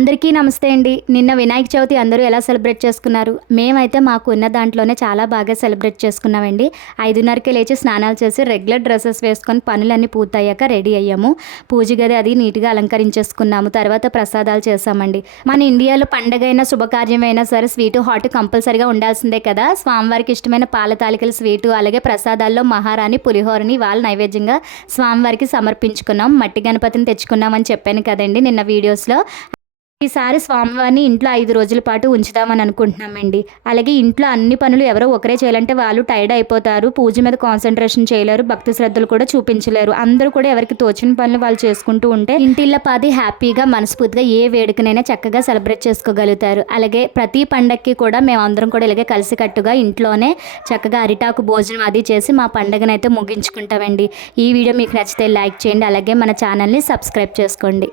అందరికీ నమస్తే అండి. నిన్న వినాయక చవితి అందరూ ఎలా సెలబ్రేట్ చేసుకున్నారు? మేమైతే మాకు ఉన్న దాంట్లోనే చాలా బాగా సెలబ్రేట్ చేసుకున్నామండి. 5:30కే లేచి స్నానాలు చేసి రెగ్యులర్ డ్రెస్సెస్ వేసుకొని పనులన్నీ పూర్తయ్యాక రెడీ అయ్యాము. పూజ గది అది నీట్‌గా అలంకరించేసుకున్నాము. తర్వాత ప్రసాదాలు చేశామండి. మన ఇండియాలో పండగైనా శుభకార్యమైనా సరే స్వీటు, హాట్ కంపల్సరీగా ఉండాల్సిందే కదా! స్వామివారికి ఇష్టమైన పాల తాలికల స్వీటు, అలాగే ప్రసాదాల్లో మహారాణి పులిహోరని ఇవాళ నైవేద్యంగా స్వామివారికి సమర్పించుకున్నాం. మట్టి గణపతిని తెచ్చుకున్నామని చెప్పాను కదండీ నిన్న వీడియోస్‌లో. ఈసారి స్వామివారిని ఇంట్లో 5 రోజుల పాటు ఉంచుదామని అనుకుంటున్నామండి. అలాగే ఇంట్లో అన్ని పనులు ఎవరో ఒకరే చేయాలంటే వాళ్ళు టైర్డ్ అయిపోతారు. పూజ మీద కాన్సంట్రేషన్ చేయలేరు. భక్తి శ్రద్ధలు కూడా చూపించలేరు. అందరూ కూడా ఎవరికి తోచిన పనులు వాళ్ళు చేసుకుంటూ ఉంటే ఇంటిల్లపాది హ్యాపీగా మనస్ఫూర్తిగా ఏ వేడుకనైనా చక్కగా సెలబ్రేట్ చేసుకోగలుగుతారు. అలాగే ప్రతి పండక్కి కూడా మేము అందరం కూడా ఇలాగే కలిసికట్టుగా ఇంట్లోనే చక్కగా అరిటాకు భోజనం అది చేసి మా పండగనైతే ముగించుకుంటామండి. ఈ వీడియో మీకు నచ్చితే లైక్ చేయండి. అలాగే మన ఛానల్ని సబ్స్క్రైబ్ చేసుకోండి.